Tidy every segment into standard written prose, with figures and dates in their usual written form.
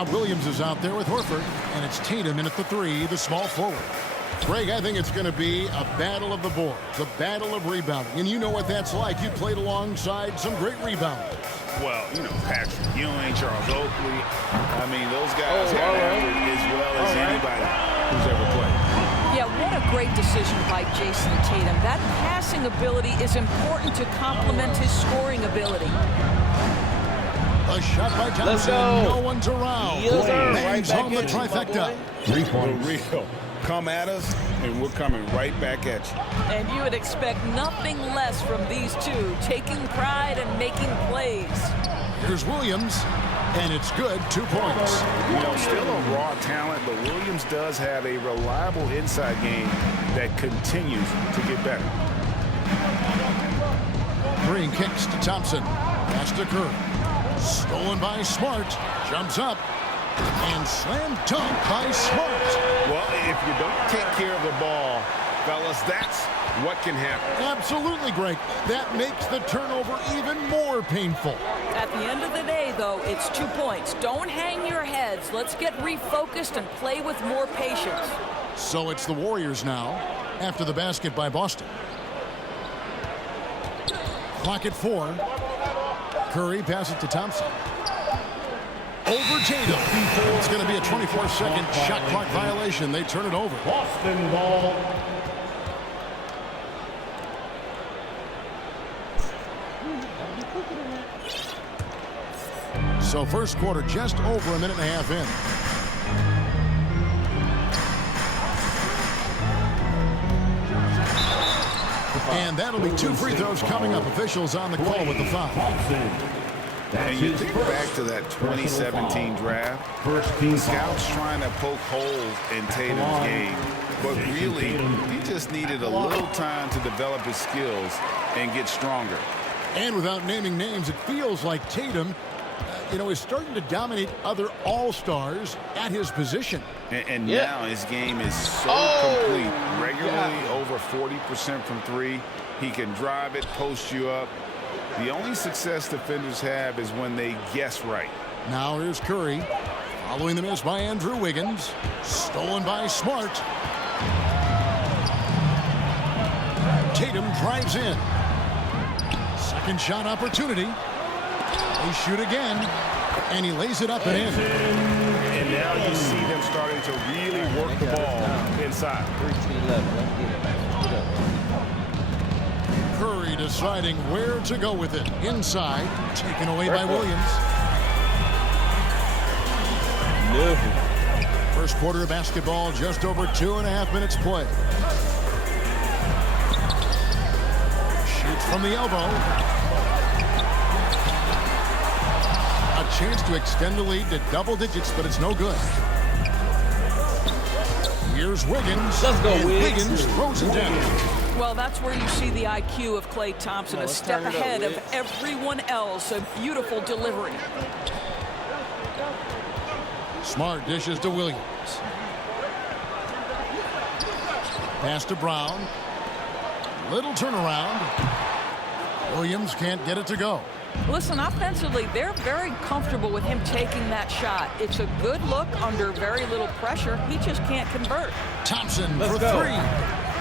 Rob Williams is out there with Horford, and it's Tatum in at the 3, the small forward. Greg, I think it's going to be a battle of the boards, a battle of rebounding. And you know what that's like. You played alongside some great rebounders. Well, you know, Patrick Ewing, Charles Oakley. I mean, those guys have effort as well as anybody who's ever played. Yeah, what a great decision by Jason Tatum. That passing ability is important to complement his scoring ability. A shot by Thompson. No one's around. Bangs on the trifecta. 3 points. Real. Come at us, and we're coming right back at you. And you would expect nothing less from these two, taking pride and making plays. Here's Williams, and it's good. 2 points. You know, still a raw talent, but Williams does have a reliable inside game that continues to get better. Green kicks to Thompson. Pass to Curry. Stolen by Smart. Jumps up. And slam dunk by Smart. Well, if you don't take care of the ball, fellas, that's what can happen. Absolutely, Greg. That makes the turnover even more painful. At the end of the day, though, it's 2 points. Don't hang your heads. Let's get refocused and play with more patience. So it's the Warriors now after the basket by Boston. Clock at 4. Curry passes to Thompson. Over Tatum. It's going to be a 24-second shot clock violation. They turn it over. Boston ball. So first quarter just over a minute and a half in. And that'll be 2 free throws coming up. Officials on the call with the foul. And you think back to that 2017 draft, scouts trying to poke holes in Tatum's game, but really, he just needed a little time to develop his skills and get stronger. And without naming names, it feels like Tatum, is starting to dominate other all-stars at his position. And now his game is so complete, regularly over 40% from 3. He can drive it, post you up. The only success defenders have is when they guess right. Now here's Curry. Following the miss by Andrew Wiggins. Stolen by Smart. Tatum drives in. Second shot opportunity. They shoot again. And he lays it up and in. And now you see them starting to really work the ball inside. Curry deciding where to go with it. Inside, taken away by Williams. First quarter of basketball, just over 2.5 minutes play. Shoots from the elbow. A chance to extend the lead to double digits, but it's no good. Here's Wiggins. Let's go, Wiggins throws it down. Well, that's where you see the IQ of Klay Thompson, a step ahead of everyone else. A beautiful delivery. Smart dishes to Williams. Pass to Brown. Little turnaround. Williams can't get it to go. Listen, offensively, they're very comfortable with him taking that shot. It's a good look under very little pressure. He just can't convert. Thompson for 3.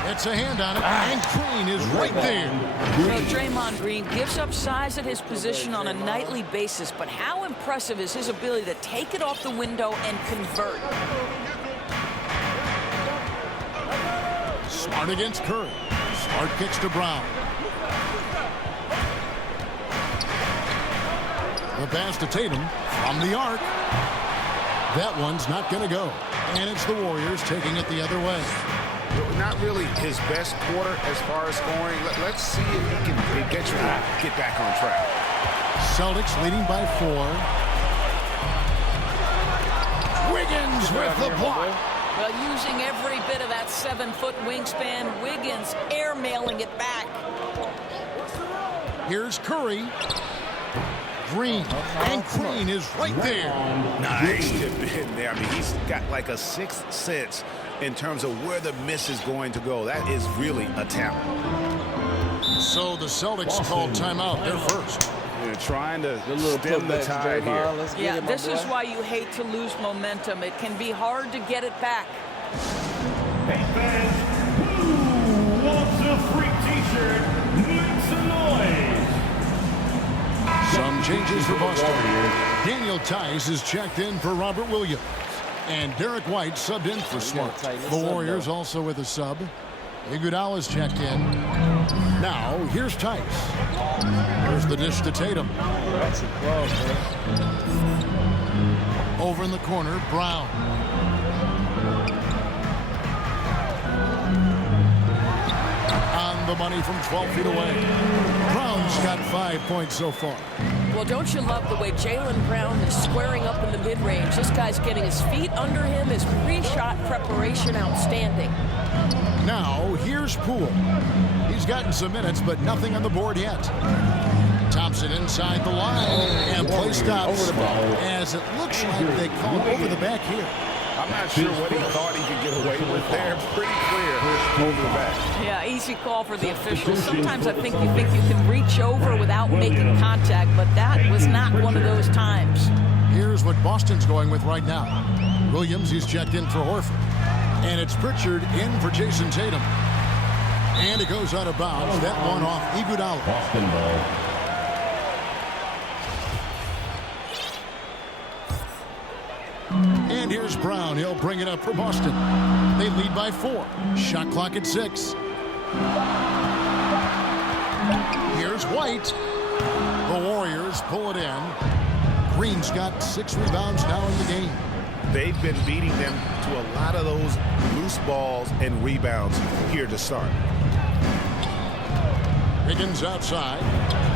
It's a hand on it, and Green is right there. So Draymond Green gives up size at his position on a nightly basis, but how impressive is his ability to take it off the window and convert? Smart against Curry. Smart kicks to Brown. The pass to Tatum from the arc. That one's not going to go. And it's the Warriors taking it the other way. Not really his best quarter as far as scoring. Let's see if he can get back on track. Celtics leading by 4. Wiggins with the block. Well, using every bit of that 7-foot wingspan, Wiggins airmailing it back. Here's Curry. Green. And Green is right there. Nice tip in there. I mean, he's got like a 6th sense in terms of where the miss is going to go. That is really a talent. So the Celtics called timeout. They're first. They're trying to stem the tide here. Yeah, this is why you hate to lose momentum. It can be hard to get it back. Hey fans, who wants a free t-shirt? Make some noise. Some changes for Boston. Daniel Tice is checked in for Robert Williams. And Derek White subbed in for Smart. The Warriors also with a sub. Iguodala's checked in. Now, here's Tice. There's the dish to Tatum. Over in the corner, Brown. On the money from 12 feet away. Brown's got 5 points so far. Well, don't you love the way Jaylen Brown is squaring up in the mid-range? This guy's getting his feet under him. His pre-shot preparation outstanding. Now, here's Poole. He's gotten some minutes, but nothing on the board yet. Thompson inside the line, and play stops as it looks like they call over the back here. I'm not sure what he thought he could get away with there. Pretty clear over the back. Yeah, easy call for the officials. Sometimes I think you can reach over without making contact, but that was not one of those times. Here's what Boston's going with right now. Williams, he's checked in for Horford. And it's Pritchard in for Jason Tatum. And it goes out of bounds. That one off Iguodala. Boston ball. And here's Brown. He'll bring it up for Boston. They lead by 4. Shot clock at 6. Here's White. The Warriors pull it in. Green's got 6 rebounds now in the game. They've been beating them to a lot of those loose balls and rebounds here to start. Wiggins outside.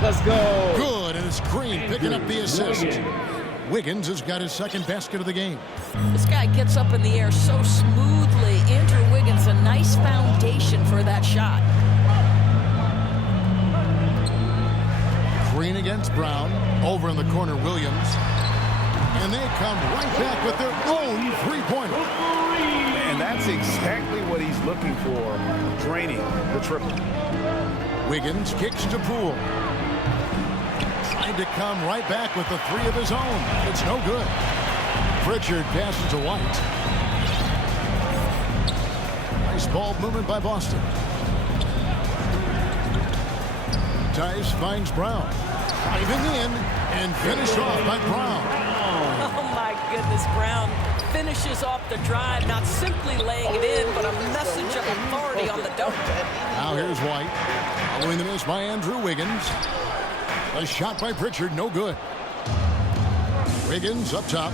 Let's go. Good, and it's Green picking up the assist. Wiggins has got his second basket of the game. This guy gets up in the air so smoothly. Andrew Wiggins, a nice foundation for that shot. Green against Brown. Over in the corner, Williams. And they come right back with their own three-pointer. And that's exactly what he's looking for, draining the triple. Wiggins kicks to Poole. Trying to come right back with the 3 of his own. It's no good. Pritchard passes to White. Nice ball movement by Boston. Tice finds Brown. Driving in and finished off by Brown. Oh, my goodness, Brown finishes off the drive, not simply laying it in, but a message of authority on the dunk. Now here's White. Following the miss by Andrew Wiggins. A shot by Pritchard, no good. Wiggins up top.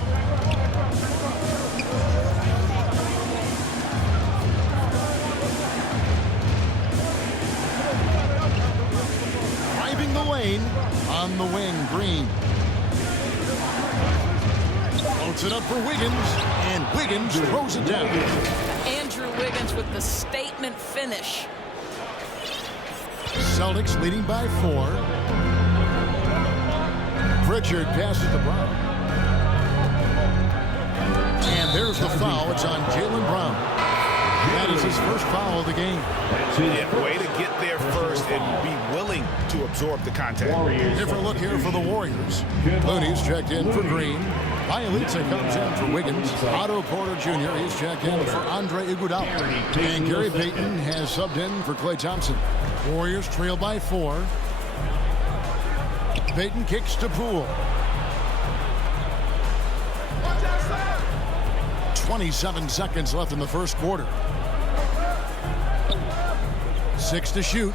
Driving the lane on the wing, Green. Floats it up for Wiggins, and Wiggins throws it down. Andrew Wiggins with the statement finish. Celtics leading by 4. Pritchard passes to Brown. And there's the foul. It's on Jaylen Brown. That is his first foul of the game. Yeah, way to get there first and be willing to absorb the contact. Different look here for the Warriors. Looney's checked in for Green. Bielitsa comes in for Wiggins. Otto Porter Jr. is checked in for Andre Iguodala. And Gary Payton has subbed in for Klay Thompson. Warriors trail by 4. Payton kicks to Poole. 27 seconds left in the first quarter. 6 to shoot.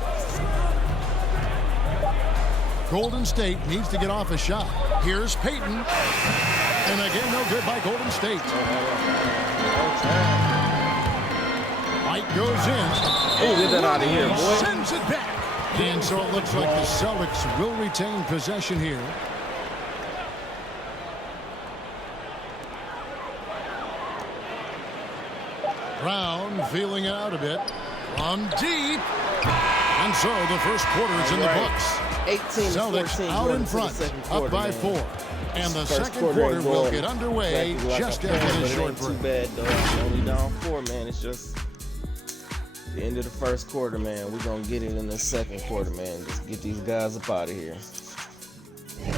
Golden State needs to get off a shot. Here's Payton. And again, no good by Golden State. White goes in. Oh, get that out of here, boy. Sends it back. And so it looks like the Celtics will retain possession here. Brown feeling it out a bit. From deep. And so the first quarter is in the books. 18 Celtics out in front, up by 4. And the second quarter will get underway just after this short break. Too bad, though. Only down 4, man. It's just the end of the first quarter, man. We're going to get it in the second quarter, man. Just get these guys up out of here. And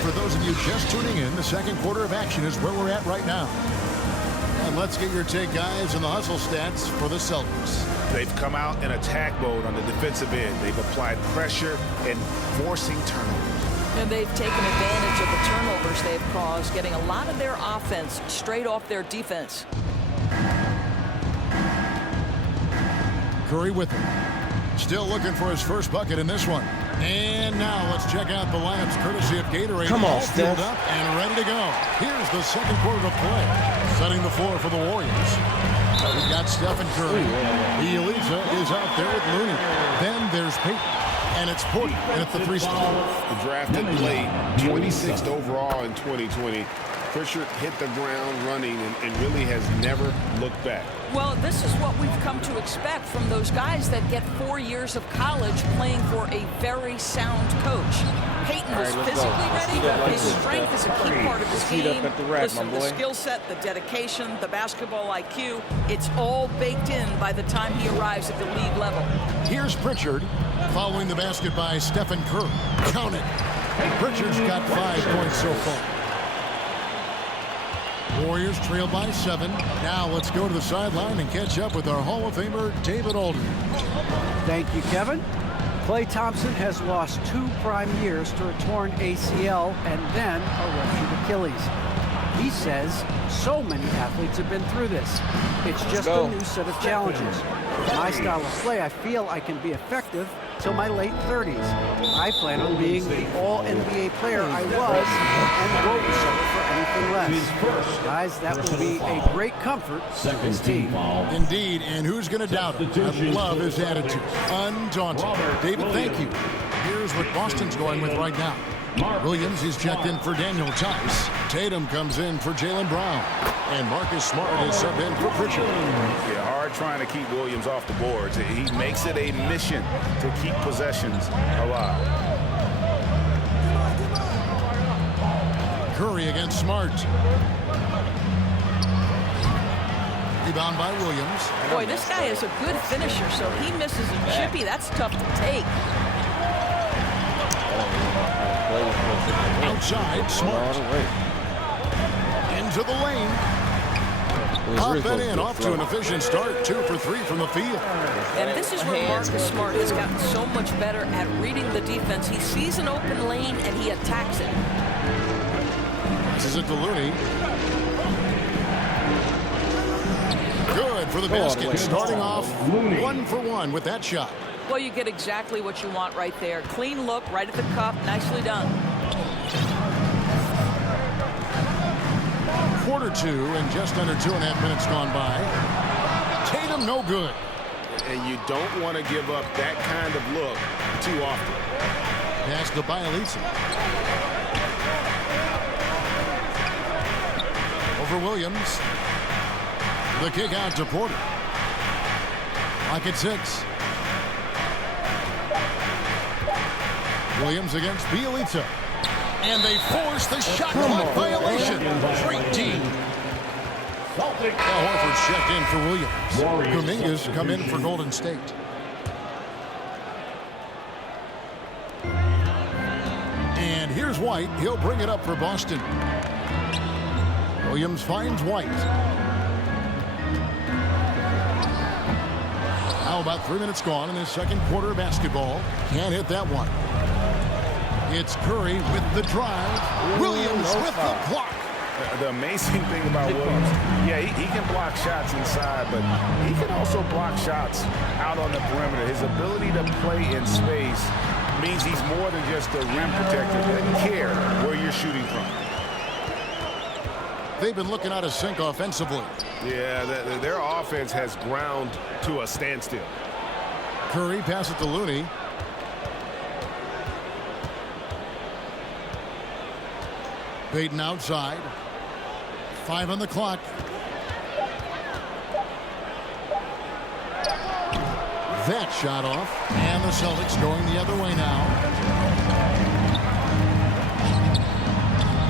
for those of you just tuning in, the second quarter of action is where we're at right now. And let's get your take, guys, on the hustle stats for the Celtics. They've come out in attack mode on the defensive end. They've applied pressure and forcing turnovers. And they've taken advantage of the turnovers they've caused, getting a lot of their offense straight off their defense. Curry with him. Still looking for his first bucket in this one. And now let's check out the lineups courtesy of Gatorade. Come on, all filled Steph. up and ready to go. Here's the second quarter of play. Setting the floor for the Warriors. We've got Steph and Curry. Bielitsa is out there with Looney. Then there's Peyton. And it's Porter in at the 3 spot. Drafted late, 26th overall in 2020. Pritchard hit the ground running and really has never looked back. Well, this is what we've come to expect from those guys that get 4 years of college playing for a very sound coach. Peyton was physically ready. His strength is a key part of his game. Listen, the skill set, the dedication, the basketball IQ, it's all baked in by the time he arrives at the league level. Here's Pritchard following the basket by Stephen Curry. Count it. Pritchard's got 5 points so far. Warriors trail by 7. Now let's go to the sideline and catch up with our Hall of Famer, David Aldridge. Thank you, Kevin. Klay Thompson has lost 2 prime years to a torn ACL and then a ruptured Achilles. He says so many athletes have been through this. It's just a new set of challenges. With my style of play, I feel I can be effective till my late 30s. I plan on being the all-NBA player I was and won't settle for anything less. Guys, that will be a great comfort to this team. Indeed, and who's going to doubt it? I love his attitude. Undaunted. David, thank you. Here's what Boston's going with right now. Williams is checked in for Daniel Tice. Tatum comes in for Jaylen Brown. And Marcus Smart is sub in for Pritchard. Yeah, hard trying to keep Williams off the boards. He makes it a mission to keep possessions alive. Curry against Smart. Rebound by Williams. Boy, this guy is a good finisher, so he misses a chippy. That's tough to take. Outside, Smart. Into the lane. Up and in, off to an efficient start. 2 for 3 from the field. And this is where Marcus Smart has gotten so much better at reading the defense. He sees an open lane and he attacks it. Passes it to Looney. Good for the basket. Starting off 1 for 1 with that shot. Well, you get exactly what you want right there. Clean look, right at the cup. Nicely done. Quarter 2 and just under 2.5 minutes gone by. Tatum no good. And you don't want to give up that kind of look too often. Pass to Bielitsa. Over Williams. The kick out to Porter. Lock at 6. Williams against Bielitsa. And they force the shot clock violation. Great team. Horford checked in for Williams. Dominguez come in for Golden State. And here's White. He'll bring it up for Boston. Williams finds White. Now about 3 minutes gone in this second quarter of basketball. Can't hit that one. It's Curry with the drive. Williams with the block. The amazing thing about Williams, yeah, he can block shots inside, but he can also block shots out on the perimeter. His ability to play in space means he's more than just a rim protector. He doesn't care where you're shooting from. They've been looking out of sync offensively. Yeah, their offense has ground to a standstill. Curry passes to Looney. Peyton outside. 5 on the clock. That shot off. And the Celtics going the other way now.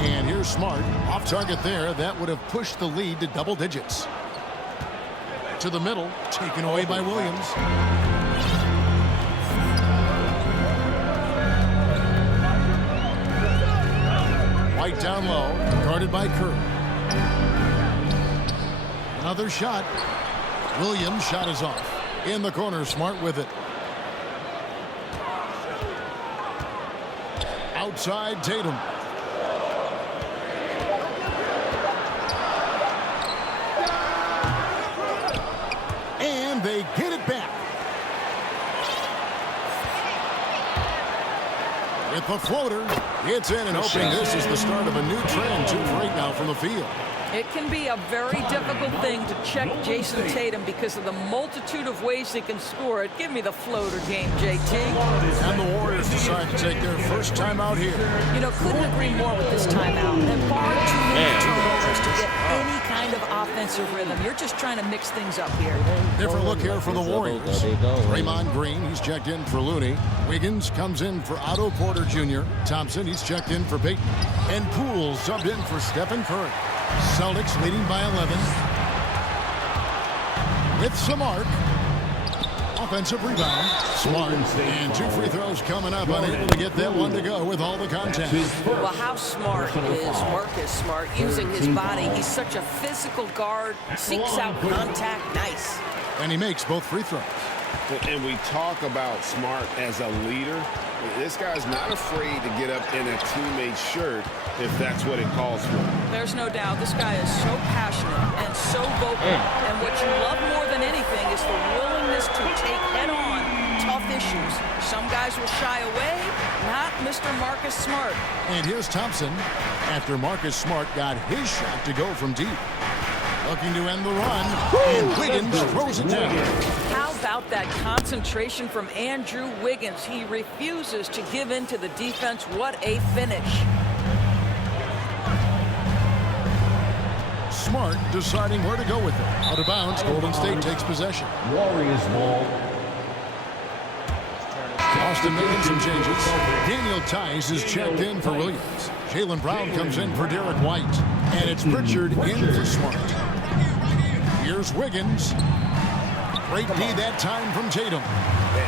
And here's Here's Smart. Off target there. That would have pushed the lead to double digits. To the middle. Taken away by Williams. White down low. Guarded by Curry. Another shot. Williams' shot is off. In the corner. Smart with it. Outside Tatum. And they get it back. With the floater, it's in, and hoping this is the start of a new trend. 2 for 8 now from the field. It can be a very difficult thing to check Jason Tatum because of the multitude of ways he can score it. Give me the floater game, JT. And the Warriors decide to take their first timeout here. You know, couldn't agree more with this timeout. And bar too many turnovers to get any kind of offensive rhythm. You're just trying to mix things up here. Different look here for the Warriors. Draymond Green, he's checked in for Looney. Wiggins comes in for Otto Porter Jr. Thompson, he's checked in for Payton. And Poole subbed in for Stephen Curry. Celtics leading by 11. With Smart. Offensive rebound. Smart. And 2 free throws coming up. Unable to get that one to go with all the contact. Well, how smart is Marcus Smart using his body? He's such a physical guard. Seeks out contact. Nice. And he makes both free throws. And we talk about Smart as a leader. This guy's not afraid to get up in a teammate's shirt if that's what it calls for. There's no doubt this guy is so passionate and so vocal. And what you love more than anything is the willingness to take head-on tough issues. Some guys will shy away, not Mr. Marcus Smart. And here's Thompson after Marcus Smart got his shot to go from deep. Looking to end the run, and Wiggins throws it down. How about that concentration from Andrew Wiggins? He refuses to give in to the defense. What a finish. Smart deciding where to go with it. Out of bounds, Golden State takes possession. Warriors ball. Boston making some changes. Daniel Tice is checked in for Williams. Jaylen Brown comes in for Derek White. And it's Pritchard in for Smart. Here's Wiggins. Great D that time from Tatum.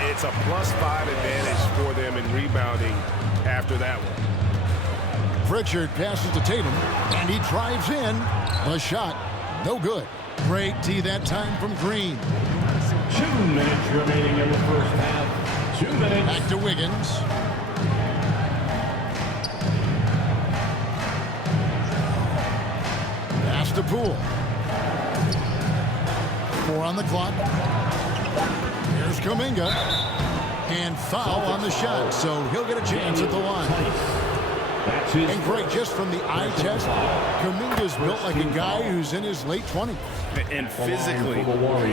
It's a +5 advantage for them in rebounding after that one. Pritchard passes to Tatum, and he drives in. The shot, no good. Great D that time from Green. 2 minutes remaining in the first half. 2 minutes. Back to Wiggins. Pass to Poole. 4 on the clock. Here's Kuminga. And foul on the shot, so he'll get a chance at the line. And great, just from the eye test, Kuminga's built like a guy who's in his late 20s. And physically,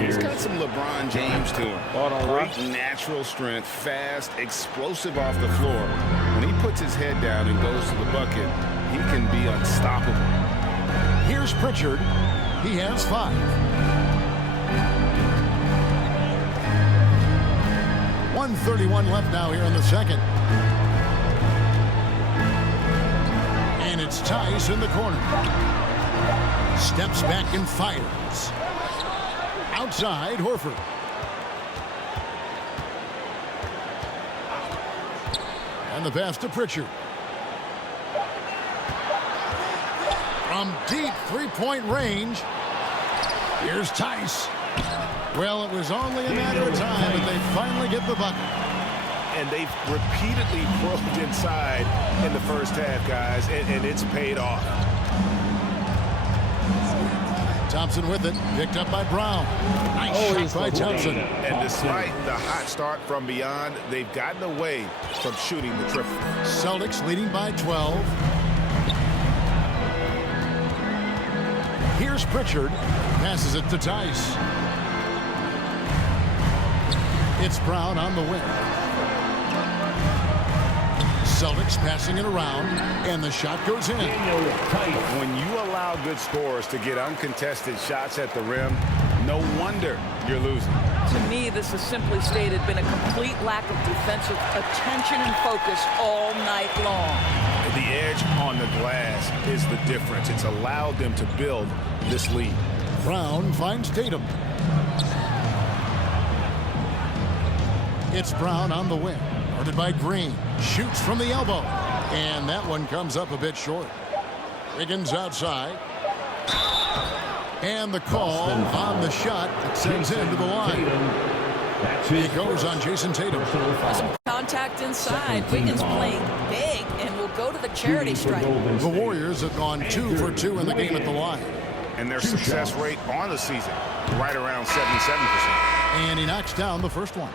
he's got some LeBron James to him. Great natural strength, fast, explosive off the floor. When he puts his head down and goes to the bucket, he can be unstoppable. Here's Pritchard. He has 5. 1:31 left now here in the second. And it's Tice in the corner. Steps back and fires. Outside, Horford. And the pass to Pritchard. From deep three-point range, here's Tice. Well, it was only a matter of time, but they finally get the bucket. And they've repeatedly probed inside in the first half, guys, and it's paid off. Thompson with it, picked up by Brown. Nice shot by Thompson. And despite the hot start from beyond, they've gotten away from shooting the triple. Celtics leading by 12. Here's Pritchard. Passes it to Tice. It's Brown on the wing. Celtics passing it around, and the shot goes in. When you allow good scorers to get uncontested shots at the rim, no wonder you're losing. To me, this has simply stated been a complete lack of defensive attention and focus all night long. The edge on the glass is the difference. It's allowed them to build this lead. Brown finds Tatum. It's Brown on the wing. Guarded by Green. Shoots from the elbow. And that one comes up a bit short. Wiggins outside. And the call on the shot that sends into the line. It goes on Jason Tatum. Some contact inside. Wiggins playing big and will go to the charity stripe. The Warriors have gone 2 for 2 in the game at the line. And their success rate on the season, right around 77%. And he knocks down the first one.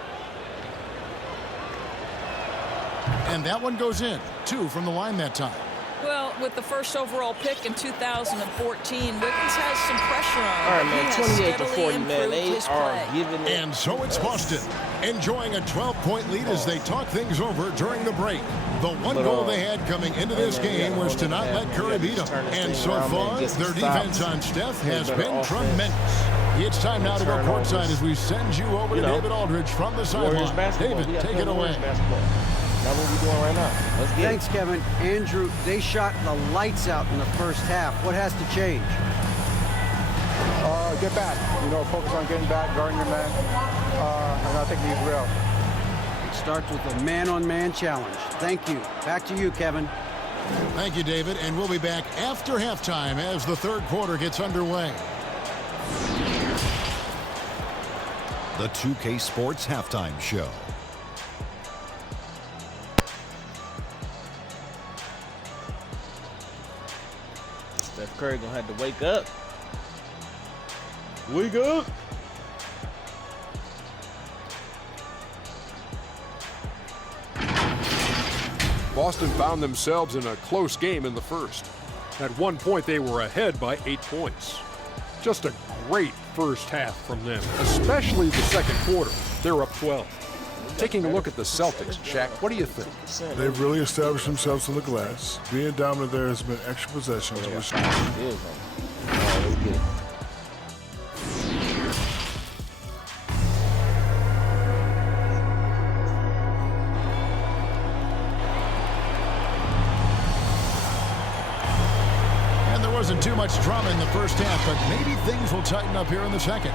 And that one goes in. 2 from the line that time. Well, with the first overall pick in 2014, Wiggins has some pressure on him. All right, man, 28 to 40, man. They They are giving it. And so it's Boston, enjoying a 12-point lead as they talk things over during the break. The one goal they had coming into this game was to not let Curry beat them. And so far, their defense on Steph has been tremendous. It's time now to go courtside as we send you over to David Aldridge from the sideline. David, take it away. That's what we're doing right now. Let's get Thanks, Kevin. Andrew, they shot the lights out in the first half. What has to change? Get back. Focus on getting back, guarding your man. And I think he's real. It starts with a man-on-man challenge. Thank you. Back to you, Kevin. Thank you, David. And we'll be back after halftime as the third quarter gets underway. The 2K Sports Halftime Show. Steph Curry gonna have to wake up. Wake up! Boston found themselves in a close game in the first. At one point, they were ahead by 8 points. Just a great first half from them, especially the second quarter. They're up 12. Taking a look at the Celtics, Shaq, what do you think? They've really established themselves on the glass. Being dominant there has been extra possessions. Let's get it. And there wasn't too much drama in the first half, but maybe things will tighten up here in the second.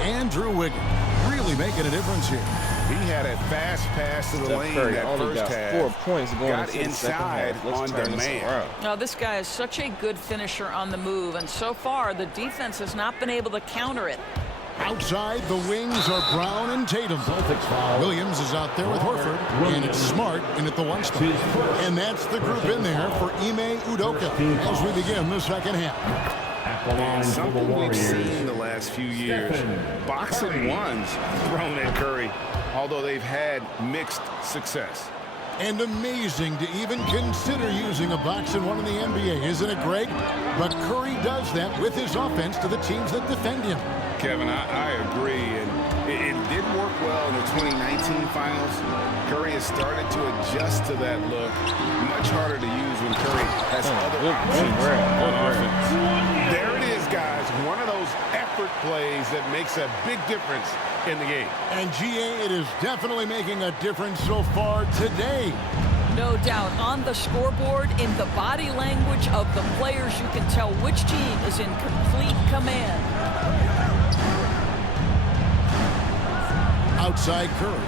Andrew Wiggins really making a difference here. He had a fast pass to the Steph lane Curry that only first got half. 4 points going Got into the second inside half. Let's on turn this demand. around. Now, this guy is such a good finisher on the move, and so far the defense has not been able to counter it. Outside, the wings are Brown and Tatum. Williams is out there with Horford, and it's Smart in at the one spot. And that's the group in there for Ime Udoka as we begin the second half. And something we've seen the last few years, boxing ones thrown at Curry, although they've had mixed success. And amazing to even consider using a boxing one in the NBA, isn't it, Greg? But Curry does that with his offense to the teams that defend him. Kevin, I agree, and it did work well in the 2019 finals. Curry has started to adjust to that look. Much harder to use when Curry has other options on offense. There it is, guys. One of those effort plays that makes a big difference in the game. And GA, it is definitely making a difference so far today. No doubt. On the scoreboard, in the body language of the players, you can tell which team is in complete command. Outside Curry.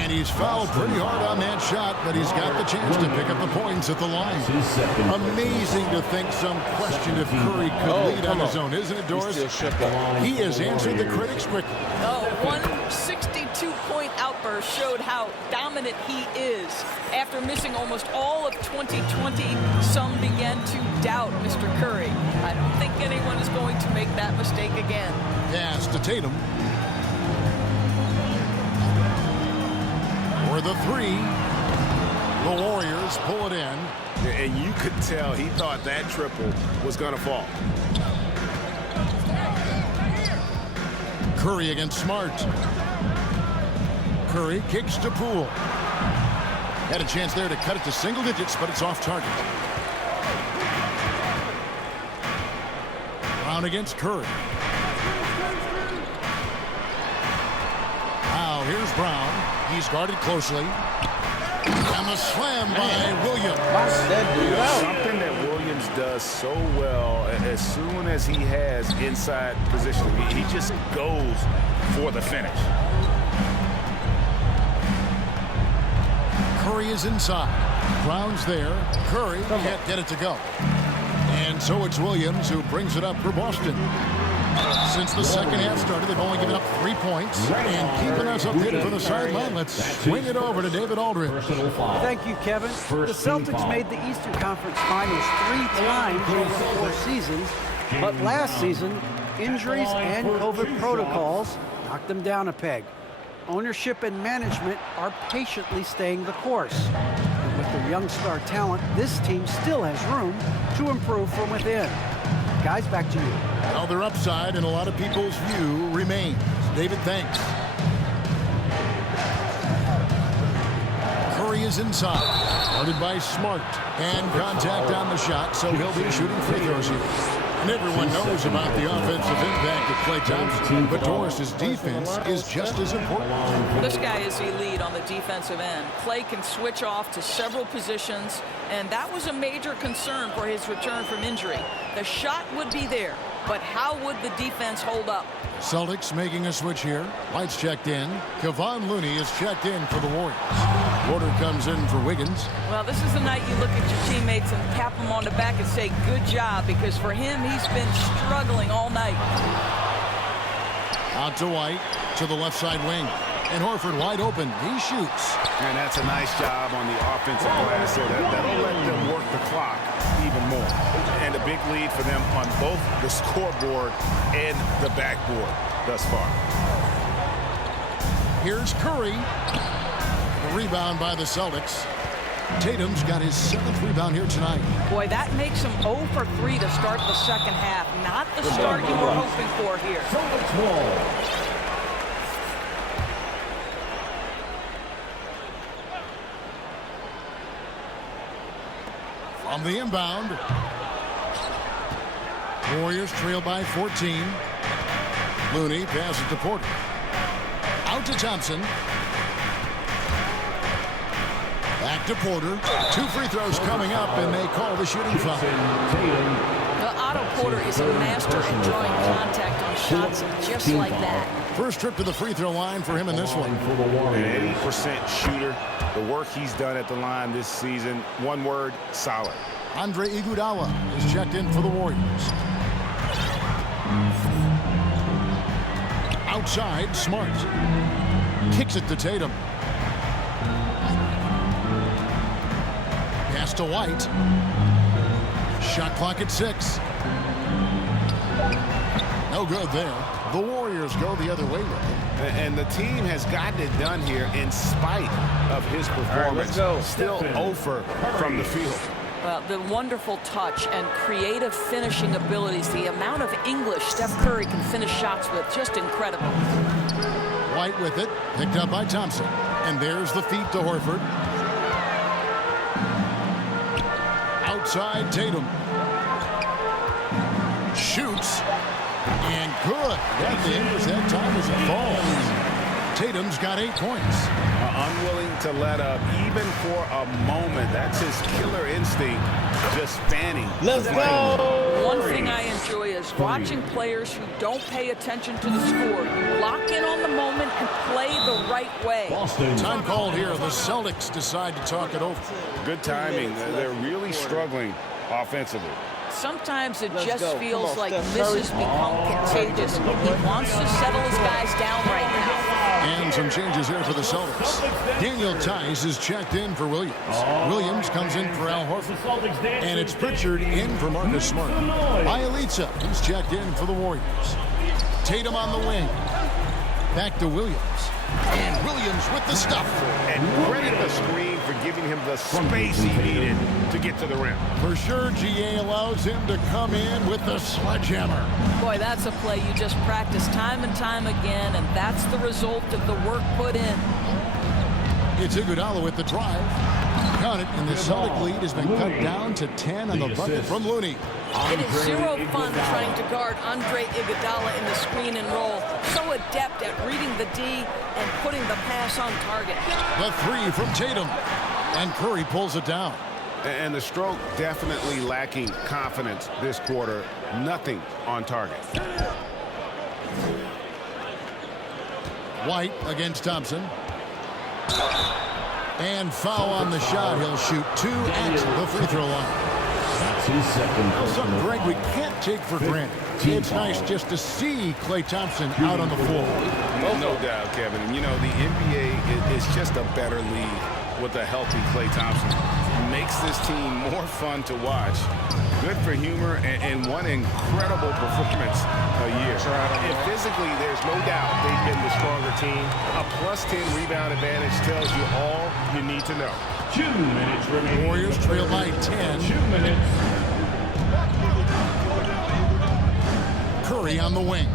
And he's fouled pretty hard on that shot, but he's got the chance to pick up the points at the line. Amazing to think some question if Curry could lead on his own, isn't it, Doris? He has answered the critics quickly. Oh, 162-point outburst showed how dominant he is. After missing almost all of 2020, some began to doubt Mr. Curry. I don't think anyone is going to make that mistake again. Pass to Tatum. For the three, the Warriors pull it in. And you could tell he thought that triple was going to fall. Curry against Smart. Curry kicks to Poole. Had a chance there to cut it to single digits, but it's off target. Brown against Curry. Now here's Brown. He's guarded closely. And the slam by Williams. Something that Williams does so well, as soon as he has inside position, he just goes for the finish. Curry is inside. Brown's there. Curry can't get it to go. And so it's Williams who brings it up for Boston. Since the second half started, they've only given up 3 points. And keeping us updated from the sideline, let's swing it over to David Aldridge. Thank you, Kevin. The Celtics made the Eastern Conference Finals 3 times over 4 seasons. But last season, injuries and COVID protocols knocked them down a peg. Ownership and management are patiently staying the course. And with their young star talent, this team still has room to improve from within. Guys, back to you. Well, their upside in a lot of people's view remains. David, thanks. Curry is inside. Guarded by Smart. And contact on the shot, so he'll be shooting free throws here. And everyone knows about the offensive impact of Klay Thompson, but Doris's defense is just as important. This guy is elite on the defensive end. Klay can switch off to several positions, and that was a major concern for his return from injury. The shot would be there, but how would the defense hold up? Celtics making a switch here. White's checked in. Kevon Looney is checked in for the Warriors. Porter comes in for Wiggins. Well, this is the night you look at your teammates and tap them on the back and say, good job, because for him, he's been struggling all night. Out to White, to the left side wing. And Horford wide open. He shoots. And that's a nice job on the offensive glass, so that'll let them work the clock even more. And a big lead for them on both the scoreboard and the backboard thus far. Here's Curry. The rebound by the Celtics. Tatum's got his 7th rebound here tonight. Boy, that makes him 0 for 3 to start the second half. Not the start you were hoping for here. On the inbound. Warriors trail by 14. Looney passes to Porter. Out to Thompson. Back to Porter. 2 free throws coming up, and they call the shooting foul. Otto Porter is a master in drawing contact on shots just like that. First trip to the free throw line for him in this one. An 80% shooter. The work he's done at the line this season, one word, solid. Andre Iguodala is checked in for the Warriors. Outside, Smart. Kicks it to Tatum. Pass to White. Shot clock at 6. No good there. The Warriors go the other way with it. And the team has gotten it done here in spite of his performance. All right, let's go. Still 0 from the field. Well, the wonderful touch and creative finishing abilities, the amount of English Steph Curry can finish shots with, just incredible. White with it, picked up by Thompson. And there's the feed to Horford. Outside, Tatum. Shoots. And good. Got the English that time as it falls. Tatum's got 8 points. Unwilling to let up, even for a moment. That's his killer instinct, just spanning. Let's go! One thing I enjoy is watching players who don't pay attention to the score. You lock in on the moment and play the right way. Time called here. The Celtics decide to talk it over. Good timing. They're really struggling offensively. Sometimes it just feels like misses become contagious. He wants to settle his guys down right now. And some changes here for the Celtics. Daniel Tice is checked in for Williams. Williams comes in for Al Horford. And it's Pritchard in for Marcus Smart. Bielitsa is checked in for the Warriors. Tatum on the wing. Back to Williams. And Williams with the stuff. And credit the screen for giving him the space he needed to get to the rim. For sure, GA allows him to come in with the sledgehammer. Boy, that's a play you just practice time and time again, and that's the result of the work put in. It's Iguodala with the drive. Count it, and the Celtic lead has been cut down to 10 on the bucket from Looney. It is zero fun trying to guard Andre Iguodala in the screen and roll. So adept at reading the D and putting the pass on target. The three from Tatum. And Curry pulls it down. And the stroke definitely lacking confidence this quarter. Nothing on target. White against Thompson. And foul on the shot. He'll shoot 2 at the free throw line. That's his second. Now, something, Greg, we can't take for granted. It's nice just to see Klay Thompson out on the floor. No doubt, Kevin. And, you know, the NBA is just a better league with a healthy Klay Thompson. Makes this team more fun to watch. Good for humor and one incredible performance a year. And physically, there's no doubt they've been the stronger team. A +10 rebound advantage tells you all you need to know. 2 minutes remaining. Warriors trail by 10. 2 minutes. Curry on the wing.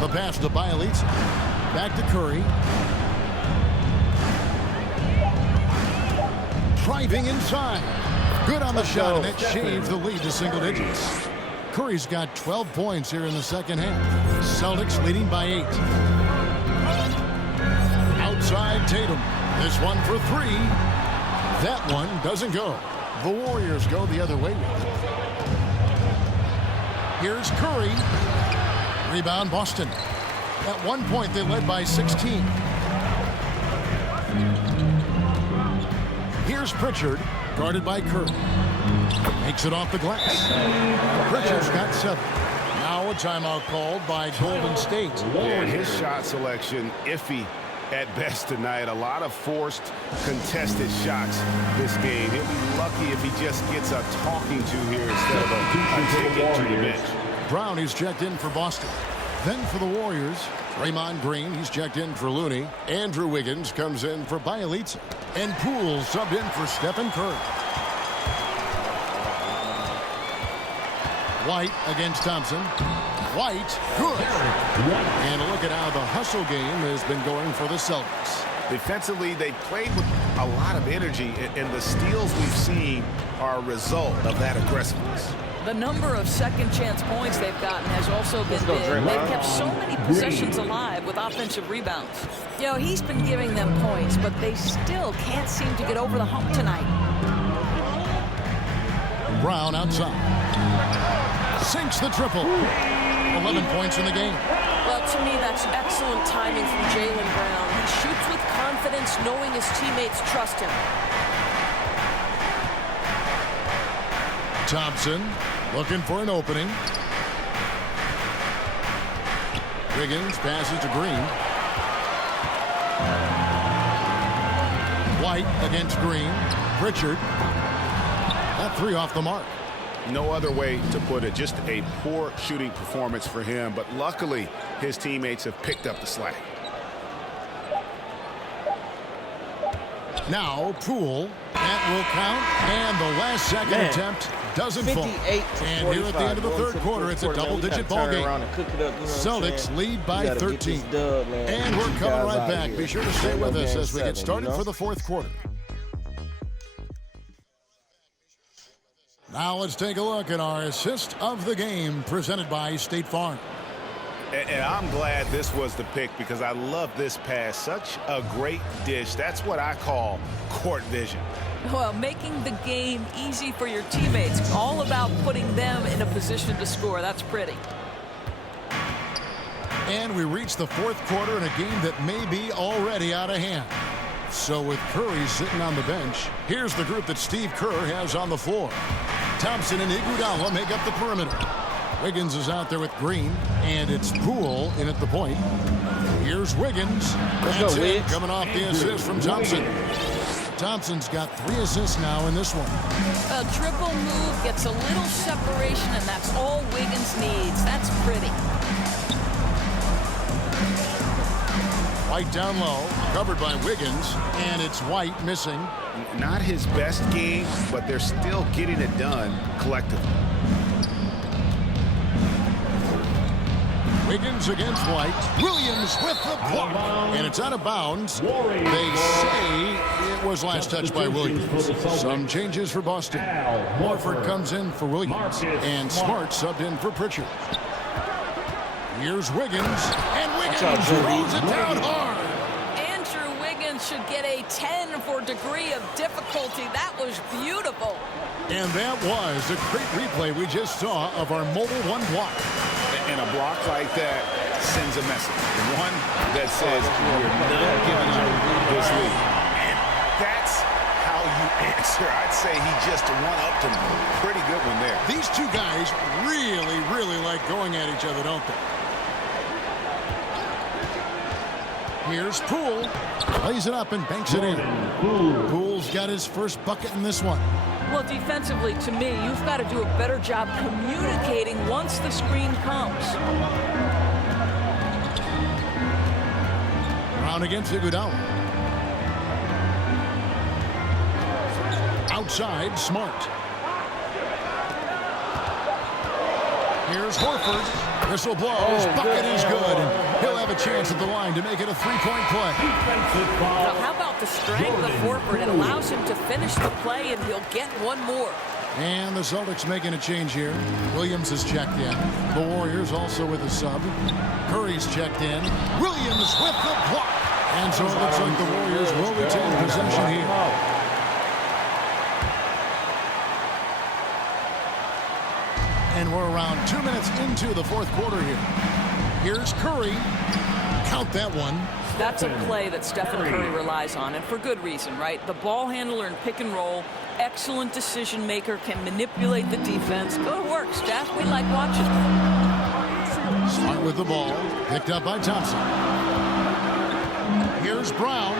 The pass to Bielitsa. Back to Curry. Driving inside. Good on the shot, and that shaves the lead to single digits. Curry's got 12 points here in the second half. Celtics leading by 8. Outside Tatum. This one for 3. That one doesn't go. The Warriors go the other way with it. Here's Curry. Rebound Boston. At one point they led by 16. Here's Pritchard, guarded by Curry. Makes it off the glass. Pritchard's got 7. Now a timeout called by Golden State. Yeah, his shot selection iffy at best tonight. A lot of forced, contested shots this game. He'll be lucky if he just gets a talking to here instead of a ticket to the bench. Brown, he's checked in for Boston. Then for the Warriors, Draymond Green, he's checked in for Looney. Andrew Wiggins comes in for Bielitsa. And Poole subbed in for Stephen Curry. White against Thompson. White, good. And look at how the hustle game has been going for the Celtics. Defensively, they played with a lot of energy, and the steals we've seen are a result of that aggressiveness. The number of second chance points they've gotten has also been big. They've kept so many possessions alive with offensive rebounds. You know, he's been giving them points, but they still can't seem to get over the hump tonight. Brown outside. Sinks the triple. 11 points in the game. Well, to me, that's excellent timing from Jaylen Brown. He shoots with confidence, knowing his teammates trust him. Thompson looking for an opening. Wiggins passes to Green. White against Green. Pritchard. That 3 off the mark. No other way to put it. Just a poor shooting performance for him, but luckily his teammates have picked up the slack. Now Poole. That will count. And the last second attempt doesn't fall. And here at the end of the third quarter, it's a double-digit ball game. Celtics lead by 13. And we're coming right back. Be sure to stay with us as we get started for the fourth quarter. Now let's take a look at our assist of the game presented by State Farm. And I'm glad this was the pick because I love this pass. Such a great dish. That's what I call court vision. Well, making the game easy for your teammates. All about putting them in a position to score. That's pretty. And we reach the fourth quarter in a game that may be already out of hand. So with Curry sitting on the bench, here's the group that Steve Kerr has on the floor. Thompson and Iguodala make up the perimeter. Wiggins is out there with Green, and it's Poole in at the point. Here's Wiggins. That's it, coming off the assist from Thompson. Thompson's got 3 assists now in this one. A dribble move gets a little separation, and that's all Wiggins needs. That's pretty. White down low, covered by Wiggins, and it's White missing. Not his best game, but they're still getting it done collectively. Wiggins against White. Williams with the block. And it's out of bounds. They say it was last touched by Williams. Some changes for Boston. Horford comes in for Williams. And Smart subbed in for Pritchard. Here's Wiggins. And Wiggins throws it down hard. Andrew Wiggins should get a 10 for degree of difficulty. That was beautiful. And that was a great replay we just saw of our mobile one block. And a block like that sends a message. One that says we're not giving up this lead. And that's how you answer. I'd say he just won up to me. Pretty good one there. These two guys really, really like going at each other, don't they? Here's Poole. Plays it up and banks it in. Poole's got his first bucket in this one. Well, defensively, to me, you've got to do a better job communicating once the screen comes. Brown against Iguodala. Outside, Smart. Here's Horford. Whistle blows. Bucket is good. And he'll have a chance at the line to make it a 3-point play. Now, how about the strength of Horford? It allows him to finish the play, and he'll get one more. And the Celtics making a change here. Williams is checked in. The Warriors also with a sub. Curry's checked in. Williams with the block. And so it looks like the Warriors will retain possession here. And we're around 2 minutes into the fourth quarter here. Here's Curry. Count that one. That's a play that Steph Curry relies on, and for good reason, right? The ball handler in pick and roll, excellent decision maker, can manipulate the defense. Go to work, Steph. We like watching. Smart with the ball. Picked up by Thompson. Here's Brown.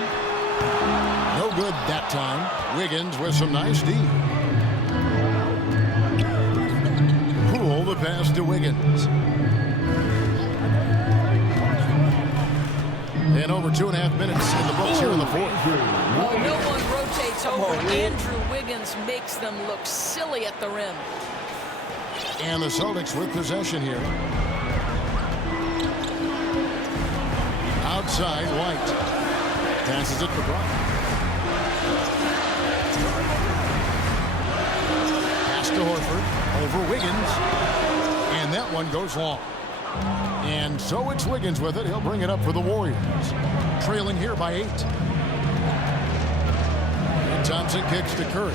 No good that time. Wiggins with some nice D. Poole the pass to Wiggins. And over 2.5 minutes in the books here in the fourth. Well, no one rotates over. Andrew Wiggins makes them look silly at the rim. And the Celtics with possession here. Outside, White. Passes it to Brown. Pass to Horford. Over Wiggins. And that one goes long. And so it's Wiggins with it. He'll bring it up for the Warriors. Trailing here by 8. And Thompson kicks to Curry.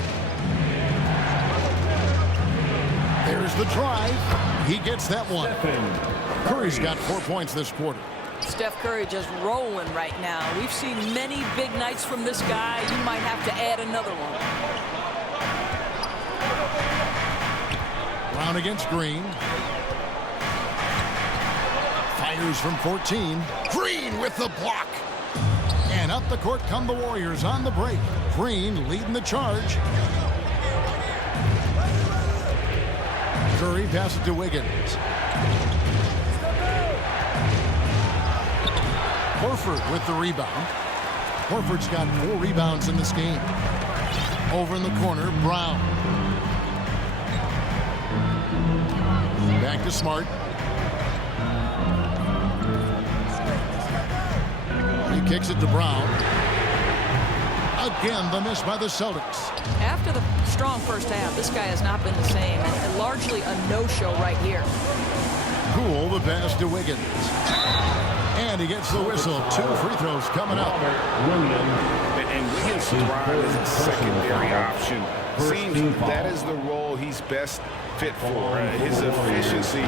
There's the drive. He gets that one. Curry's got 4 points this quarter. Steph Curry just rolling right now. We've seen many big nights from this guy. You might have to add another one. Brown against Green. Fires from 14. Green with the block. And up the court come the Warriors on the break. Green leading the charge. Curry passes to Wiggins. Horford with the rebound. Horford's got 4 rebounds in this game. Over in the corner, Brown. Back to Smart. He kicks it to Brown. Again, the miss by the Celtics. After the strong first half, this guy has not been the same, and largely a no-show right here. Poole the pass to Wiggins. And he gets the whistle. 2 free throws coming up. And Wiggins' drive is a secondary option. Seems that is the role he's best fit for. His efficiency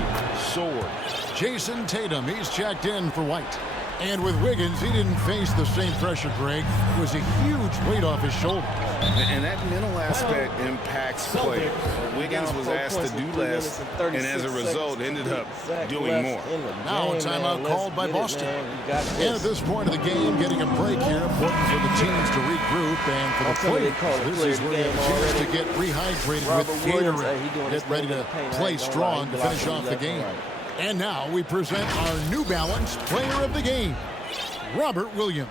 soared. Jason Tatum, he's checked in for White. And with Wiggins, he didn't face the same pressure, Greg. It was a huge weight off his shoulders. And that mental aspect impacts play. Wiggins was asked to do less, and as a result, ended up doing more. Now a timeout called by Boston. And at this point of the game, getting a break here, important for the teams to regroup, and for the players, this is where you have a chance to get rehydrated with Gatorade. Get ready to play strong to finish off the game. And now we present our New Balance Player of the Game, Robert Williams.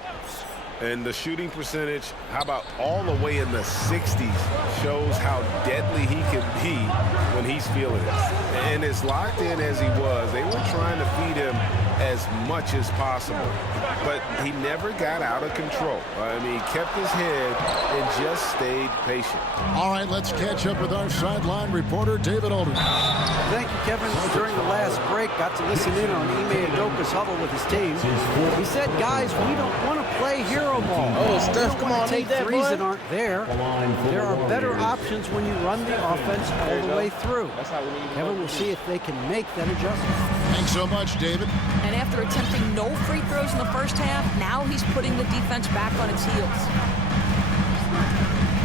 And the shooting percentage, how about all the way in the 60s, shows how deadly he can be when he's feeling it. And as locked in as he was, they were trying to feed him as much as possible. But he never got out of control. I mean, he kept his head and just stayed patient. All right, let's catch up with our sideline reporter, David Aldridge. Thank you, Kevin. During the last break, got to listen in on Ime Udoka's huddle with his team. He said, guys, we don't want to play hero ball. Oh, Steph, come on, take threes that aren't there. There are better options when you run the offense all the way through. Kevin will see if they can make that adjustment. Thanks so much, David. And after attempting no free throws in the first half, now he's putting the defense back on its heels.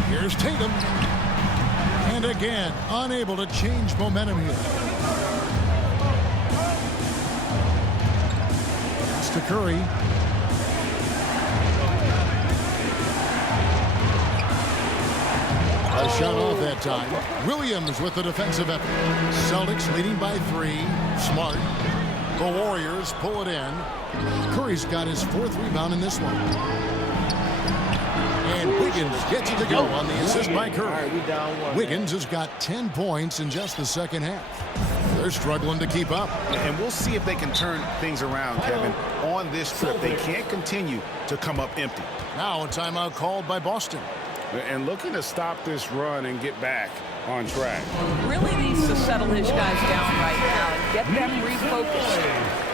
Here's Tatum. And again, unable to change momentum here. Pass to Curry. A shot off that time. Williams with the defensive effort. Celtics leading by 3. Smart. The Warriors pull it in. Curry's got his 4th rebound in this one. And Wiggins gets it to go on the assist by Curry. Wiggins has got 10 points in just the second half. They're struggling to keep up. And we'll see if they can turn things around, Kevin, on this trip. They can't continue to come up empty. Now a timeout called by Boston. And looking to stop this run and get back on track. Really needs to settle his guys down right now and get them refocused.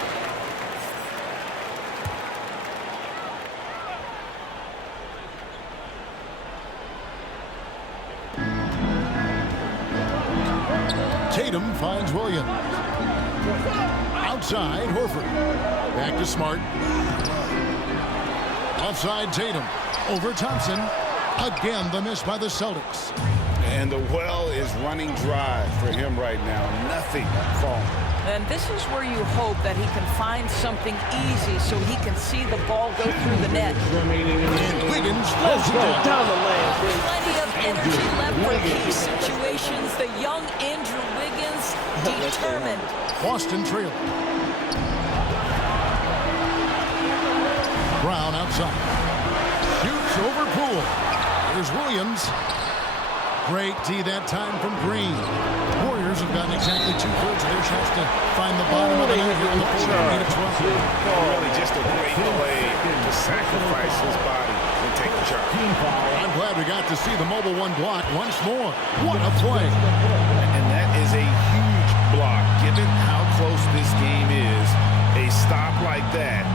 Tatum finds Williams. Outside, Horford. Back to Smart. Offside, Tatum. Over Thompson. Again, the miss by the Celtics. And the well is running dry for him right now. Nothing falling. And this is where you hope that he can find something easy so he can see the ball go through the net. Wiggins closes down the lane. Plenty of energy left for key situations. The young Andrew Wiggins, determined. Boston trail. Brown outside. Shoots over Poole. Here's Williams. Great D that time from Green. Warriors have gotten exactly 2/3 of their shots to find the bottom of the net here in the 4th. Really just a great play to sacrifice his body and take the charge. I'm glad we got to see the mobile one block once more. What a play. And that is a huge block. Given how close this game is, a stop like that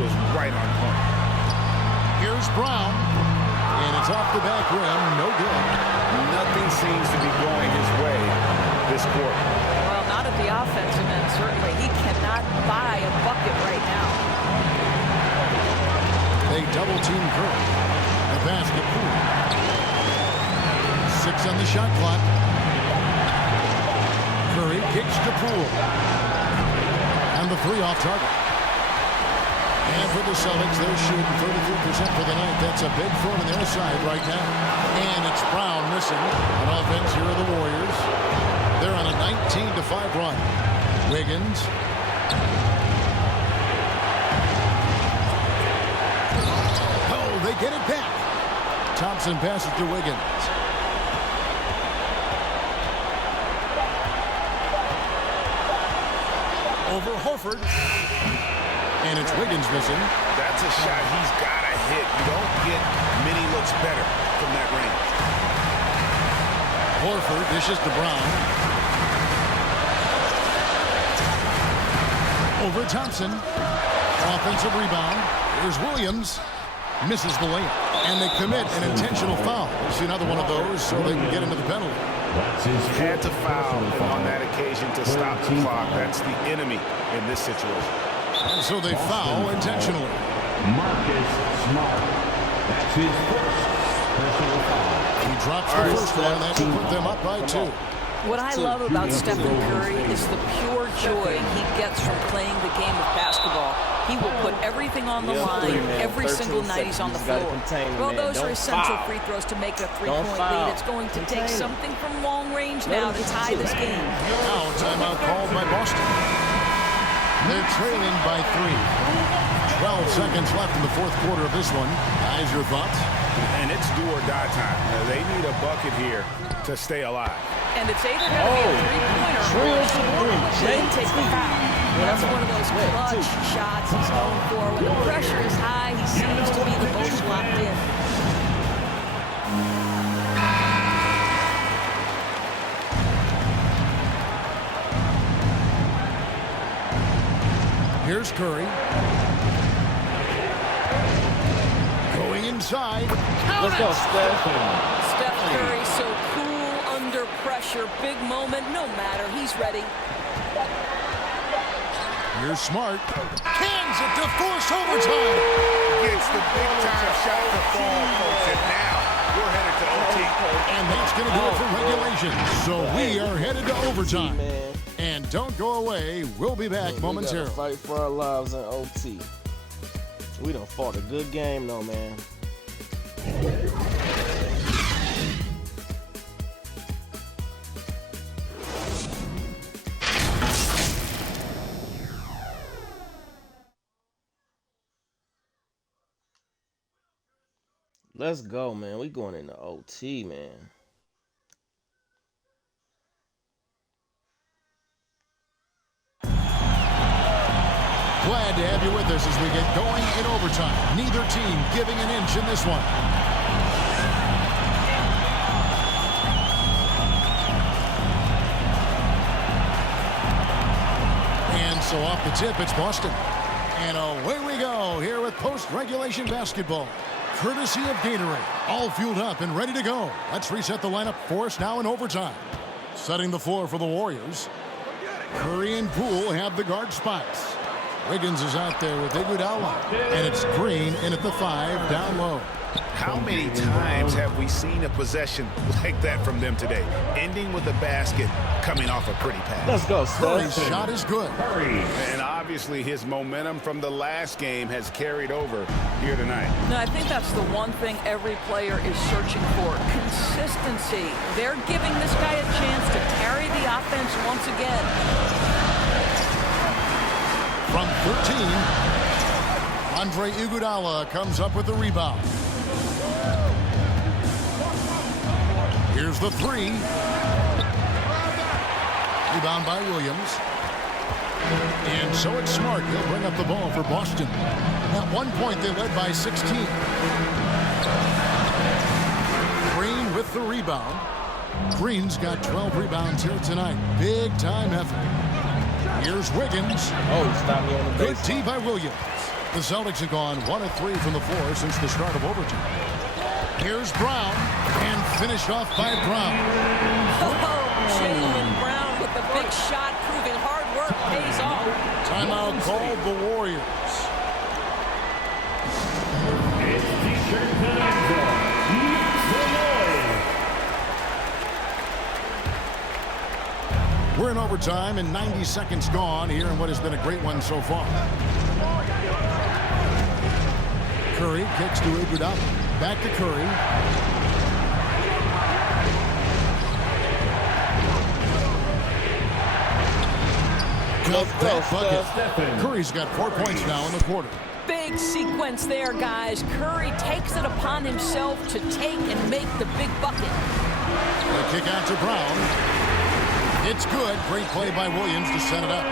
was right on point. Here's Brown. And it's off the back rim. No good. Nothing seems to be going his way this quarter. Well, not at the offensive end, certainly. He cannot buy a bucket right now. They double-team Curry. The basket, Poole. 6 on the shot clock. Curry kicks to Poole. And the 3 off target. And for the Celtics, they're shooting 33% for the night. That's a big throw on their side right now. And it's Brown missing on offense here are the Warriors. They're on a 19-5 run. Wiggins. Oh, they get it back. Thompson passes to Wiggins. Over Horford. And it's Wiggins missing. That's a shot he's got to hit. You don't get many looks better from that range. Horford dishes to Brown. Over Thompson. Offensive rebound. Here's Williams. Misses the layup. And they commit an intentional foul. We'll see another one of those so they can get into the penalty. Had to foul on that occasion to stop the clock. That's the enemy in this situation. And so they foul intentionally. Marcus Smart. That's his first personal foul. drops the first one, and that will put them up by 2. What I love about Stephen Curry is the pure joy he gets from playing the game of basketball. He will put everything on the line every single night he's on the floor. Well, those are essential free throws to make a 3-point lead. It's going to take something from long range now to tie this game. Now a timeout called by Boston. They're trailing by 3. 12 seconds left in the fourth quarter of this one. Guys, your thoughts? And it's do or die time. They need a bucket here to stay alive. And it's either going to be a three-pointer or then take the foul. That's one of those clutch shots he's known for. When the pressure is high, he seems to be the most locked in. Here's Curry. Going inside. Let's go, Steph. Steph Curry so cool under pressure. Big moment, no matter. He's ready. Here's Smart. Cans it to force overtime. Gets the big-time shot to fall, folks. And now we're headed to OT. And that's going to do it for regulation. So we are headed to overtime. And don't go away. We'll be back momentarily. We gotta fight for our lives in OT. We done fought a good game, though, man. Let's go, man. We going into OT, man. Glad to have you with us as we get going in overtime. Neither team giving an inch in this one. And so off the tip, it's Boston. And away we go here with post-regulation basketball. Courtesy of Gatorade. All fueled up and ready to go. Let's reset the lineup for us now in overtime. Setting the floor for the Warriors. Curry and Poole have the guard spots. Wiggins is out there with Iguodala. And it's Green in at the 5 down low. How many times have we seen a possession like that from them today? Ending with a basket, coming off a pretty pass. Let's go, Curry's Steph. shot is good. And obviously his momentum from the last game has carried over here tonight. No, I think that's the one thing every player is searching for. Consistency. They're giving this guy a chance to carry the offense once again. From 13, Andre Iguodala comes up with the rebound. Here's the 3. Rebound by Williams. And so it's Smart. He'll bring up the ball for Boston. At one point, they led by 16. Green with the rebound. Green's got 12 rebounds here tonight. Big time effort. Here's Wiggins. Oh, he stopped me on the Good base. tee by Williams. The Celtics have gone 1 of 3 from the floor since the start of overtime. Here's Brown, and finished off by Brown. Oh, Jaylen Brown with the big shot, proving hard work pays off. Timeout called the Warriors. We're in overtime and 90 seconds gone here in what has been a great one so far. Curry kicks to Iguodala. Back to Curry. Got that bucket. Curry's got 4 points now in the quarter. Big sequence there, guys. Curry takes it upon himself to take and make the big bucket. The kick out to Brown. It's good. Great play by Williams to set it up.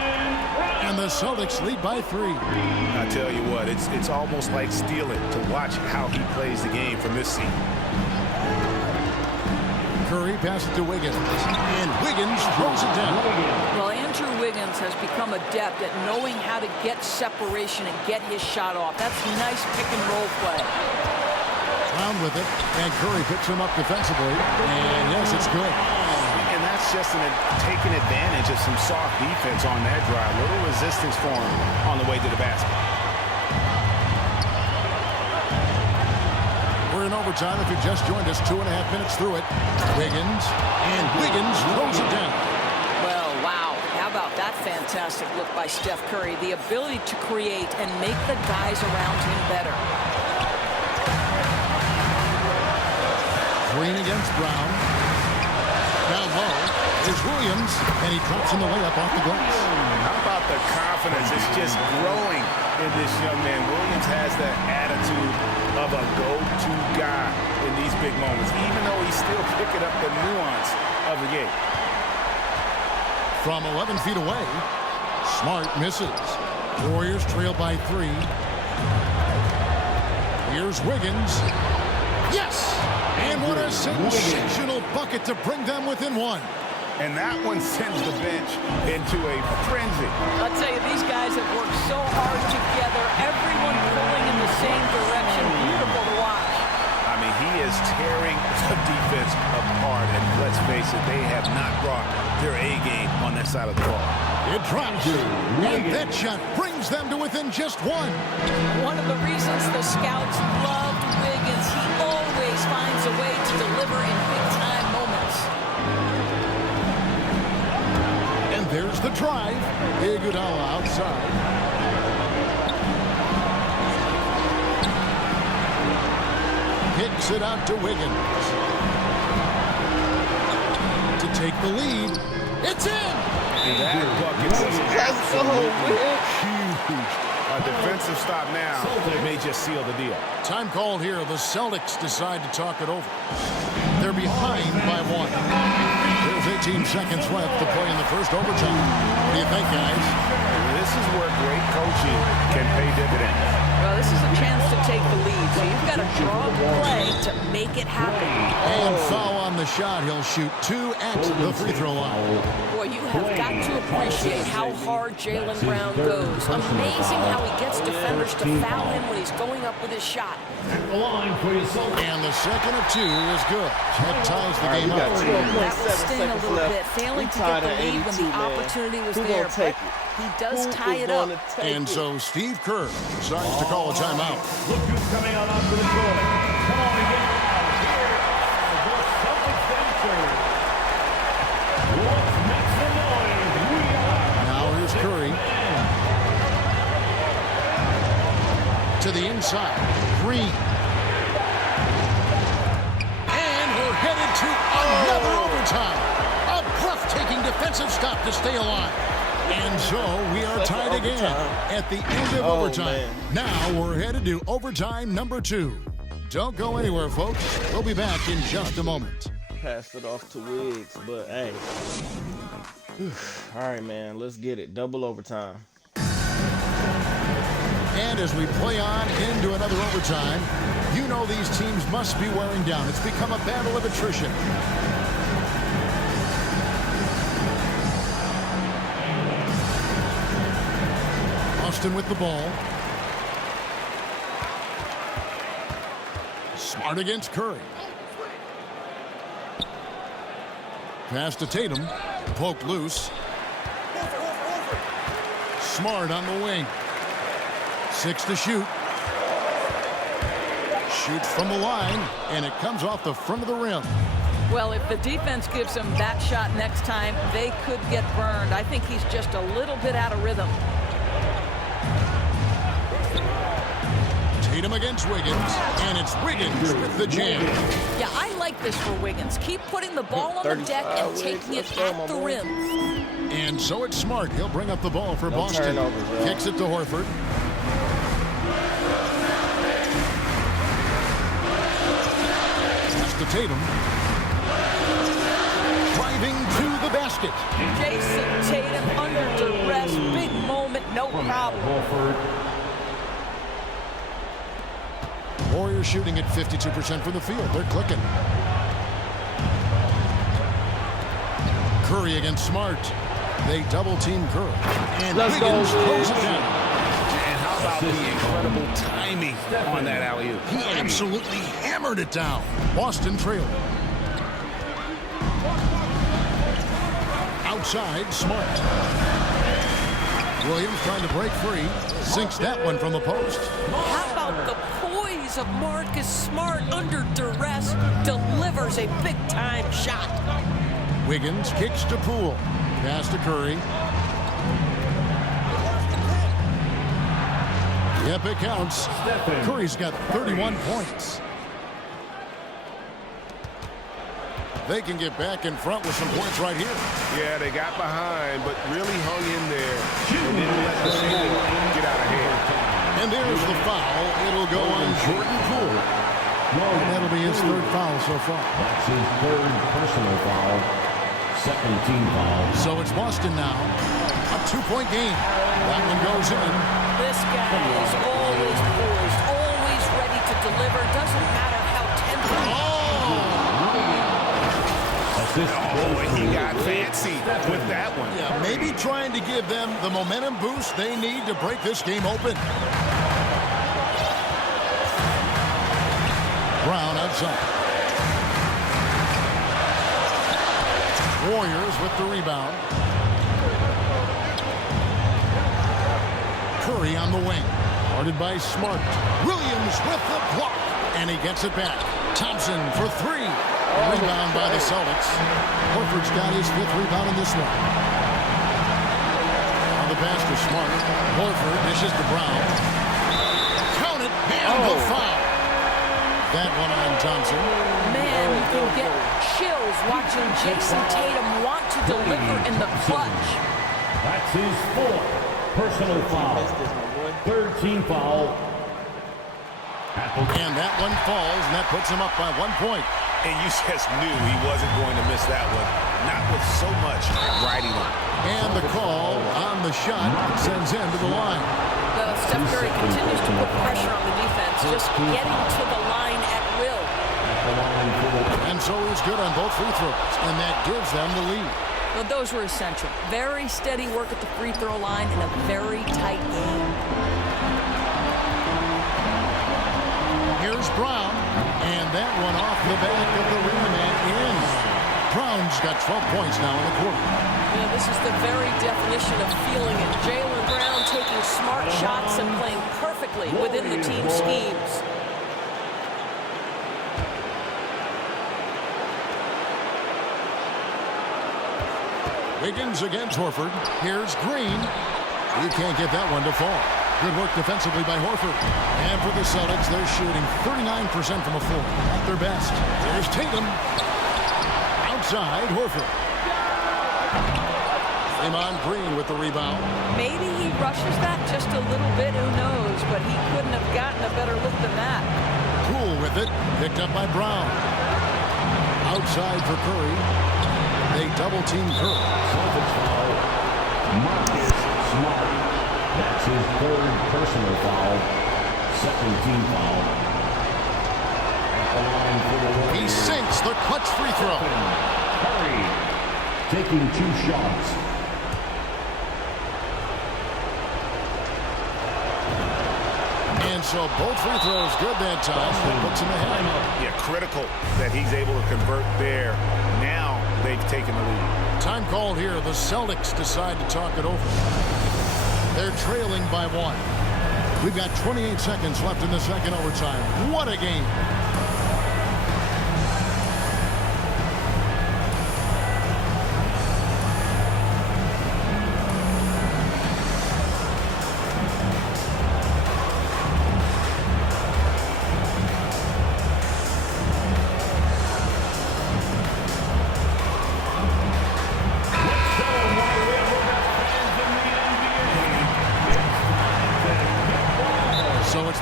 And the Celtics lead by 3. I tell you what, it's almost like stealing to watch how he plays the game from this seat. Curry passes to Wiggins. And Wiggins throws it down. Well, Andrew Wiggins has become adept at knowing how to get separation and get his shot off. That's nice pick and roll play. Brown with it. And Curry picks him up defensively. And yes, it's good. And that's just taking advantage of some soft defense on that drive. Little resistance for him on the way to the basket. We're in overtime. If you just joined us, 2.5 minutes through it. Wiggins, and Wiggins throws it down. Well, wow. How about that fantastic look by Steph Curry? The ability to create and make the guys around him better. Green against Brown. Down low is Williams, and he drops in the layup off the glass. How about the confidence? It's just growing in this young man. Williams has that attitude of a go-to guy in these big moments, even though he's still picking up the nuance of the game. From 11 feet away, Smart misses. Warriors trail by 3. Here's Wiggins. Yes! And what a sensational bucket to bring them within 1. And that one sends the bench into a frenzy. I'll tell you, these guys have worked so hard together. Everyone pulling in the same direction. Beautiful to watch. I mean, he is tearing the defense apart. And let's face it, they have not brought their A game on that side of the ball. It drops. And that shot brings them to within just 1. One of the reasons the scouts loved Wiggins, he always finds a way to deliver in big-time moments. And there's the drive. Iguodala outside. Kicks it out to Wiggins. To take the lead. It's in! That bucket was absolutely huge. A defensive stop now may just seal the deal. Time called here. The Celtics decide to talk it over. They're behind by 1. There's 18 seconds left to play in the first overtime. What do you think, guys? This is where great coaching can pay dividends. Well, this is a chance to take the lead, so you've got to draw a play to make it happen. And foul on the shot. He'll shoot 2 at the free throw line. Boy, you have got to appreciate how hard Jaylen Brown goes. Amazing how he gets defenders to foul him when he's going up with his shot. And the second of 2 is good. That ties the game up. That will sting a little bit. Failing to get the lead when the opportunity was there, but he does tie it up. And so Steve Kerr decides to call a timeout. Look who's coming out onto the court. Come on and get out here. The Celtics dancers. Let's make some noise. We are. Now here's Curry. To the inside. Green. And we're headed to another overtime. A breathtaking defensive stop to stay alive. And so we are tied again at the end of overtime. Man. Now we're headed to overtime number 2. Don't go anywhere, folks. We'll be back in just a moment. Passed it off to Wiggs, but hey. All right, man, let's get it. Double overtime. And as we play on into another overtime, you know these teams must be wearing down. It's become a battle of attrition. Boston with the ball. Smart against Curry. Pass to Tatum. Poked loose. Smart on the wing. 6 to shoot. Shoots from the line, and it comes off the front of the rim. Well, if the defense gives him that shot next time, they could get burned. I think he's just a little bit out of rhythm. Tatum against Wiggins, and it's Wiggins with the jam. Yeah, I like this for Wiggins. Keep putting the ball on the deck and taking it at the rim. And so it's Smart. He'll bring up the ball for Boston. Kicks it to Horford. Pass to Tatum. Driving to the basket. Jason Tatum under duress. Big moment, no problem. Warriors shooting at 52% from the field. They're clicking. Curry against Smart. They double-team Curry. And Wiggins throws it down. And how about the incredible timing on that alley-oop? He absolutely hammered it down. Boston trailed. Outside, Smart. Williams trying to break free. Sinks that one from the post. How about the poise eyes of Marcus Smart under duress delivers a big-time shot. Wiggins kicks to Poole. Pass to Curry. Yep, it counts. Curry's got 31 points. They can get back in front with some points right here. Yeah, they got behind, but really hung in there and didn't let the score get out of hand. And there's the foul. It'll go on Jordan Poole. And that'll be his third foul so far. That's his third personal foul. Second team foul. So it's Boston now. A 2-point game. That one goes in. This guy is always poised, always ready to deliver. Doesn't matter how tempting. He got fancy with that one. Yeah, maybe trying to give them the momentum boost they need to break this game open. Brown outside. Warriors with the rebound. Curry on the wing. Guarded by Smart. Williams with the block. And he gets it back. Thompson for three. Rebound by the Celtics. Horford's got his fifth rebound in this one. On the pass to Smart. Horford dishes to Brown. Count it. And the foul. That one on Thompson. Man, you can get chills watching Jason Tatum want to deliver in the clutch. That's his fourth personal foul. Third team foul. And that one falls, and that puts him up by 1 point. And you just knew he wasn't going to miss that one. Not with so much riding on. And the call on the shot sends him to the line. Steph Curry continues to put pressure on the defense, just getting to the line at will. And so he's good on both free throws, and that gives them the lead. Well, those were essential. Very steady work at the free throw line in a very tight game. Here's Brown, and that one off the back of the rim and in. Brown's got 12 points now in the quarter. Yeah, this is the very definition of feeling it. Jaylen Brown taking smart shots and playing perfectly within the team schemes. Wiggins against Horford. Here's Green. You can't get that one to fall. Good work defensively by Horford. And for the Celtics, they're shooting 39% from the floor. At their best. There's Tatum. Outside, Horford. Draymond Green with the rebound. Maybe he rushes that just a little bit, who knows, but he couldn't have gotten a better look than that. Poole with it. Picked up by Brown. Outside for Curry. They double-team Curry. Celtics foul. Marcus Smart. That's his third personal foul. Second team foul. At the line for the Warriors. He sinks the clutch free throw. Curry taking 2 shots. And so both free throws good that time. That puts him ahead. Yeah, critical that he's able to convert there. Now they've taken the lead. Time called here. The Celtics decide to talk it over. They're trailing by 1. We've got 28 seconds left in the second overtime. What a game.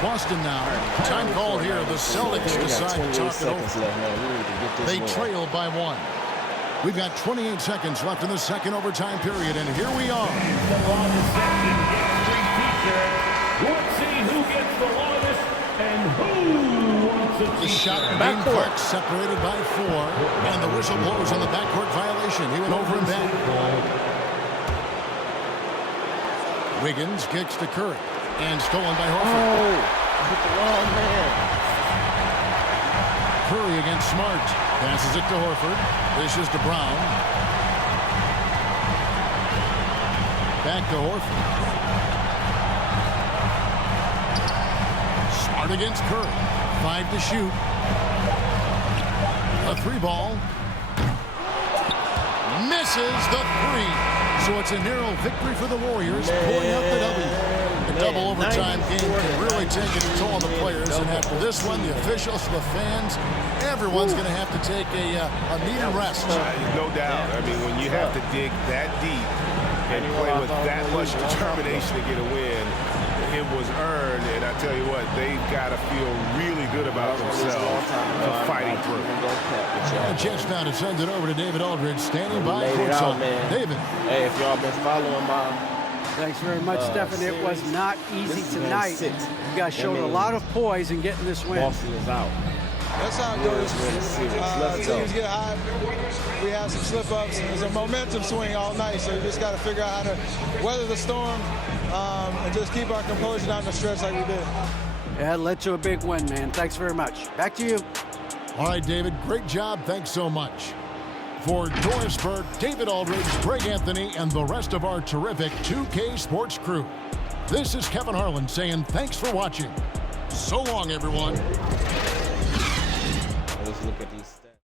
Boston now. Time called here. The Celtics decide to talk it over. They trail by 1. We've got 28 seconds left in the second overtime period, and here we are. Let's see who gets the longest and who wants it. The shot being clock separated by 4, and the whistle blows on the backcourt violation. He went over and back. Wiggins kicks to Curry. And stolen by Horford. Oh, hit the wrong man. Curry against Smart. Passes it to Horford. Dishes to Brown. Back to Horford. Guard against Curry. 5 to shoot. A 3-ball. Misses the 3. So it's a narrow victory for the Warriors, pulling out the W. The double overtime game can really take a toll on the players, and after this one, the officials, the fans, everyone's going to have to take a needed rest. No doubt. I mean, when you have to dig that deep and play with that much determination to get a win, it was earned, and I tell you what, they've got to feel really good about themselves for fighting through. A chance now to send it over to David Aldridge, standing by courtside. David. Hey, if y'all been following my... Thanks very much, Stephen. It was not easy tonight. You guys showed a lot of poise in getting this win. Boston is out. That's how it goes. Teams get hot. We have some slip-ups. There's a momentum swing all night, so you just got to figure out how to weather the storm and just keep our composure down the stretch like we did. Yeah, it led to a big win, man. Thanks very much. Back to you. All right, David, great job. Thanks so much. For Dorisburg, David Aldridge, Greg Anthony, and the rest of our terrific 2K Sports crew. This is Kevin Harlan saying thanks for watching. So long, everyone. Let's look at these.